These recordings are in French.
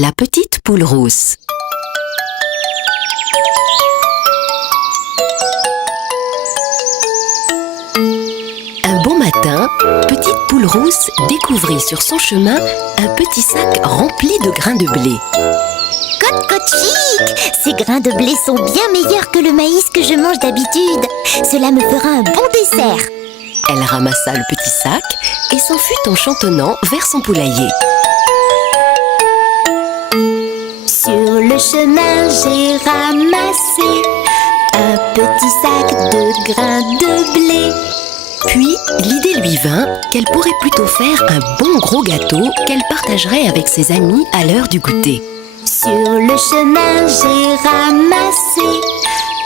La petite poule rousse. Un beau matin, petite poule rousse découvrit sur son chemin un petit sac rempli de grains de blé. Cote chic! Ces grains de blé sont bien meilleurs que le maïs que je mange d'habitude. Cela me fera un bon dessert. Elle ramassa le petit sac et s'enfuit en chantonnant vers son poulailler. Sur le chemin, j'ai ramassé un petit sac de grains de blé. Puis, l'idée lui vint qu'elle pourrait plutôt faire un bon gros gâteau qu'elle partagerait avec ses amis à l'heure du goûter. Sur le chemin, j'ai ramassé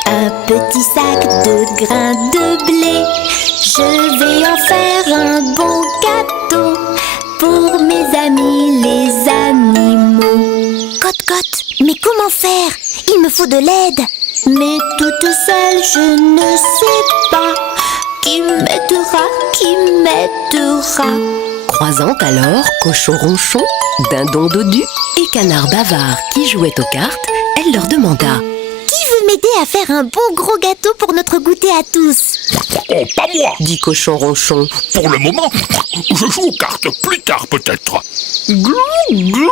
un petit sac de grains de blé. Je vais en faire un bon gâteau pour mes amis les animaux. Cote, mais comment faire? Il me faut de l'aide. Mais toute seule, je ne sais pas. Qui m'aidera? Croisant alors Cochon Ronchon, Dindon Dodu et Canard Bavard qui jouaient aux cartes, elle leur demanda: Qui veut m'aider à faire un bon gros gâteau pour notre goûter à tous? Oh, pas moi! dit Cochon Ronchon. Pour le moment, je joue aux cartes, plus tard peut-être. Glou,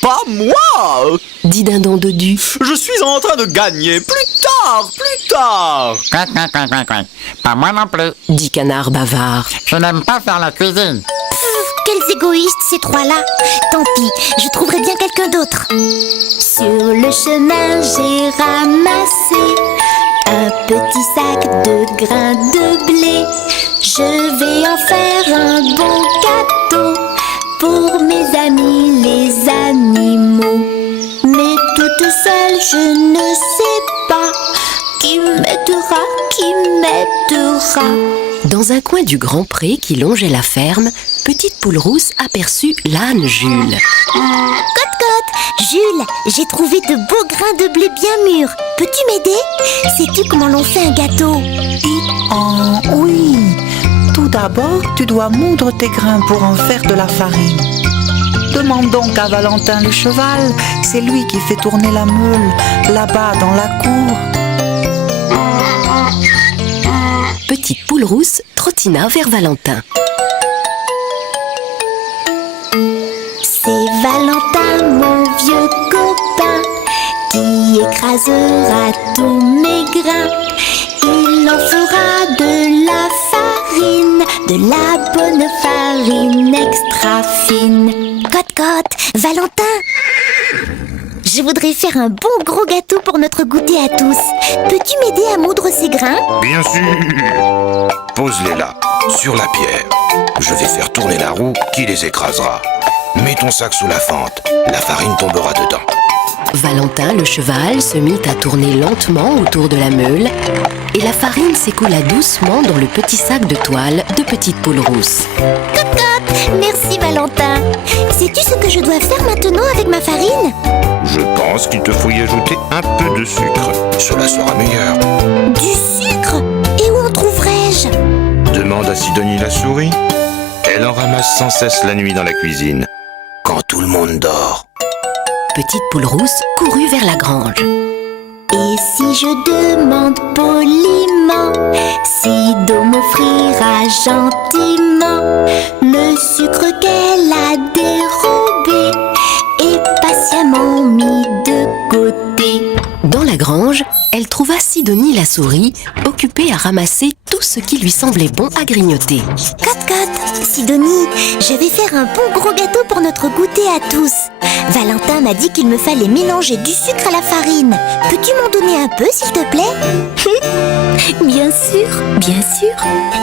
pas moi! dit Dindon Dodu. Je suis en train de gagner, plus tard! Pas moi non plus. dit Canard Bavard. Je n'aime pas faire la cuisine. Quels égoïstes ces trois-là! Tant pis, je trouverai bien quelqu'un d'autre. Sur le chemin, j'ai ramassé un petit sac de grains de blé. Je vais en faire un bon gâteau pour mes amis les animaux. Mais toute seule, je ne sais pas qui m'aidera. Dans un coin du grand pré qui longeait la ferme, petite poule rousse aperçut l'âne Jules. Cote, Jules, j'ai trouvé de beaux grains de blé bien mûrs. Peux-tu m'aider? Sais-tu comment l'on fait un gâteau? Oui. Tout d'abord, tu dois moudre tes grains pour en faire de la farine. Demande donc à Valentin le cheval, c'est lui qui fait tourner la meule, là-bas dans la cour. Petite poule rousse trottina vers Valentin. C'est Valentin, mon vieux copain, qui écrasera tous mes grains. Il en fera de la farine, de la bonne farine extra fine. Cote, Valentin! Je voudrais faire un bon gros gâteau pour notre goûter à tous. Peux-tu m'aider à moudre ces grains? Bien sûr. Pose-les là, sur la pierre. Je vais faire tourner la roue qui les écrasera. Mets ton sac sous la fente, la farine tombera dedans. Valentin le cheval se mit à tourner lentement autour de la meule et la farine s'écoula doucement dans le petit sac de toile de petite poule rousse. Cote, merci Valentin. Sais-tu ce que je dois faire maintenant avec ma farine? Je pense qu'il te faut y ajouter un peu de sucre. Cela sera meilleur. Du sucre? Et où en trouverai-je? Demande à Sidonie la souris. Elle en ramasse sans cesse la nuit dans la cuisine, quand tout le monde dort. Petite poule rousse courut vers la grange. Et si je demande poliment, Sido m'offrira gentiment le sucre qu'elle a dérobé et patiemment mis de côté. Dans la grange, elle trouva Sidonie la souris, occupée à ramasser tout ce qui lui semblait bon à grignoter. Cote, Sidonie, je vais faire un bon gros gâteau pour notre goûter à tous. Valentin m'a dit qu'il me fallait mélanger du sucre à la farine. Peux-tu m'en donner un peu, s'il te plaît? Bien sûr.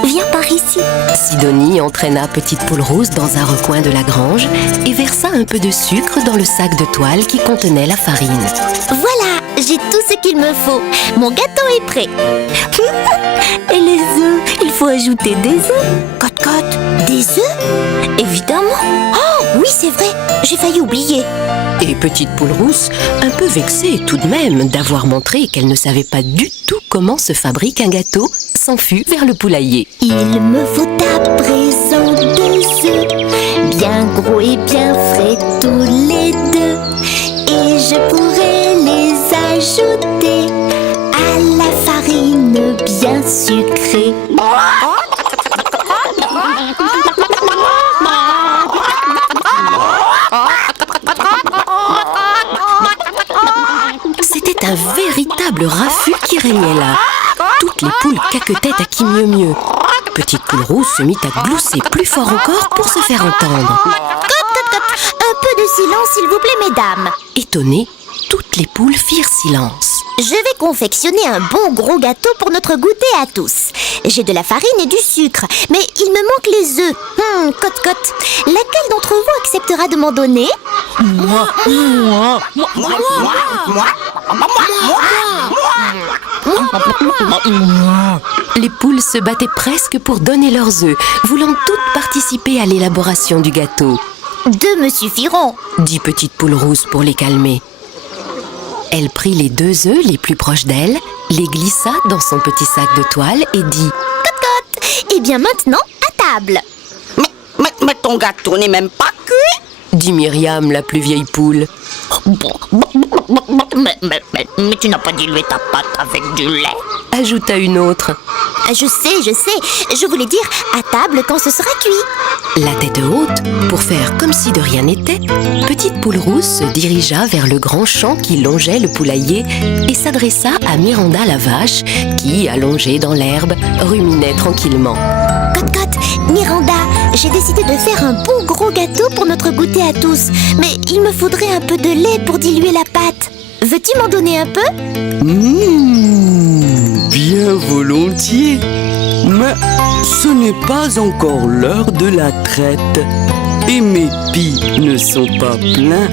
Viens par ici. Sidonie entraîna petite poule rousse dans un recoin de la grange et versa un peu de sucre dans le sac de toile qui contenait la farine. Voilà, j'ai tout ce qu'il me faut. Mon gâteau est prêt. Et les œufs, il faut ajouter des œufs. Cote, des œufs? Évidemment. Oh, oui, c'est vrai, j'ai failli oublier. Et petite poule rousse, un peu vexée tout de même d'avoir montré qu'elle ne savait pas du tout comment se fabrique un gâteau, s'enfuit vers le poulailler. Il me faut à présent 2 œufs, bien gros et bien frais tous les deux. Je pourrais les ajouter à la farine bien sucrée. C'était un véritable raffut qui régnait là. Toutes les poules caquetaient à qui mieux mieux. Petite Poule Rousse se mit à glousser plus fort encore pour se faire entendre. Un peu de silence, s'il vous plaît, mesdames. Étonnées, toutes les poules firent silence. Je vais confectionner un bon gros gâteau pour notre goûter à tous. J'ai de la farine et du sucre, mais il me manque les œufs. Cote. Laquelle d'entre vous acceptera de m'en donner? Les poules se battaient presque pour donner leurs œufs, voulant toutes participer à l'élaboration du gâteau. 2 me suffiront. Dit Petite Poule Rousse pour les calmer. Elle prit les 2 œufs les plus proches d'elle, les glissa dans son petit sac de toile et dit Cote. Et bien maintenant, à table. Mais ton gâteau n'est même pas cuit. dit Myriam, la plus vieille poule. Mais tu n'as pas dilué ta pâte avec du lait. Ajouta une autre. Je sais. Je voulais dire à table quand ce sera cuit. La tête haute, pour faire comme si de rien n'était, Petite Poule Rousse se dirigea vers le grand champ qui longeait le poulailler et s'adressa à Miranda la vache qui, allongée dans l'herbe, ruminait tranquillement. Cote, Miranda, j'ai décidé de faire un bon gros gâteau pour notre goûter à tous. Mais il me faudrait un peu de lait pour diluer la pâte. Veux-tu m'en donner un peu? Bien volontiers. Mais ce n'est pas encore l'heure de la traite. Et mes pies ne sont pas pleins.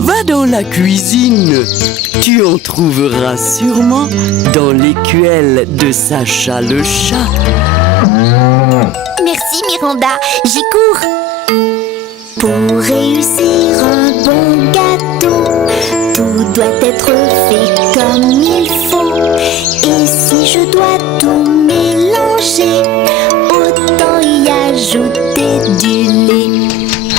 Va dans la cuisine. Tu en trouveras sûrement dans l'écuelle de Sacha le chat. Merci Miranda, j'y cours. Pour réussir un bon gâteau, tout doit être fait comme il faut. Et si je dois tout mélanger, autant y ajouter du lait.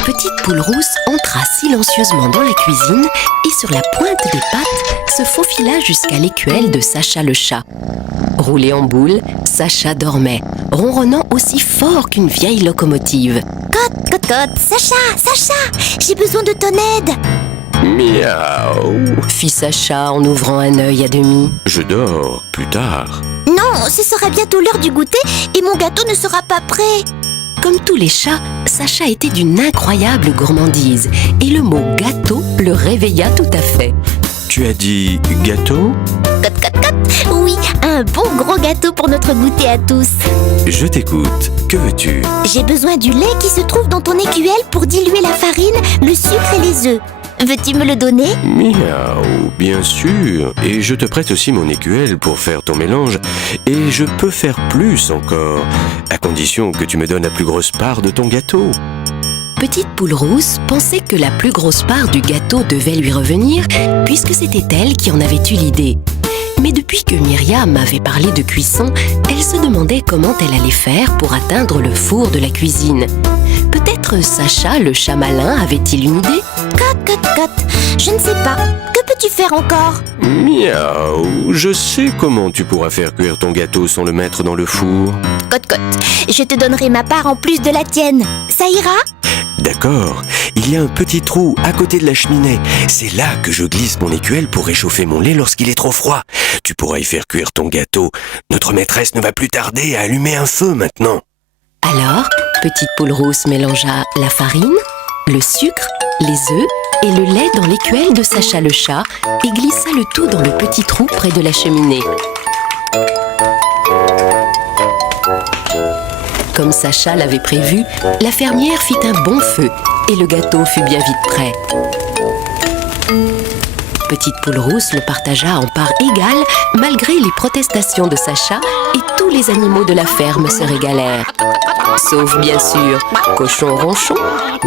Petite Poule Rousse entra silencieusement dans la cuisine et sur la pointe des pattes se faufila jusqu'à l'écuelle de Sacha le chat. Roulé en boule, Sacha dormait, ronronnant aussi fort qu'une vieille locomotive. Cote, Sacha, j'ai besoin de ton aide. Miaou. Fit Sacha en ouvrant un œil à demi. Je dors plus tard. Non, ce sera bientôt l'heure du goûter et mon gâteau ne sera pas prêt. Comme tous les chats, Sacha était d'une incroyable gourmandise et le mot gâteau le réveilla tout à fait. Tu as dit gâteau? Cote, oui, un bon gros gâteau pour notre goûter à tous. Je t'écoute. Que veux-tu? J'ai besoin du lait qui se trouve dans ton écuelle pour diluer la farine, le sucre et les œufs. Veux-tu me le donner? Miaou, bien sûr. Et je te prête aussi mon écuelle pour faire ton mélange. Et je peux faire plus encore, à condition que tu me donnes la plus grosse part de ton gâteau. Petite Poule Rousse pensait que la plus grosse part du gâteau devait lui revenir, puisque c'était elle qui en avait eu l'idée. Mais depuis que Myriam avait parlé de cuisson, elle se demandait comment elle allait faire pour atteindre le four de la cuisine. Peut-être Sacha, le chat malin, avait-il une idée? Cote, je ne sais pas. Que peux-tu faire encore? Miaou, je sais comment tu pourras faire cuire ton gâteau sans le mettre dans le four. Cote, je te donnerai ma part en plus de la tienne. Ça ira? D'accord, il y a un petit trou à côté de la cheminée. C'est là que je glisse mon écuelle pour réchauffer mon lait lorsqu'il est trop froid. Tu pourras y faire cuire ton gâteau. Notre maîtresse ne va plus tarder à allumer un feu maintenant. Alors, Petite Poule Rousse mélangea la farine, le sucre, les œufs et le lait dans l'écuelle de Sacha le chat et glissa le tout dans le petit trou près de la cheminée. Comme Sacha l'avait prévu, la fermière fit un bon feu et le gâteau fut bien vite prêt. Petite Poule Rousse le partagea en parts égales malgré les protestations de Sacha et tous les animaux de la ferme se régalèrent. Sauf bien sûr cochon ronchon,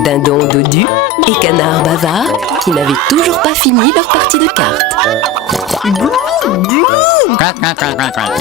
dindon dodu et canard bavard qui n'avaient toujours pas fini leur partie de cartes. Quack, quack, quack, quack, quack.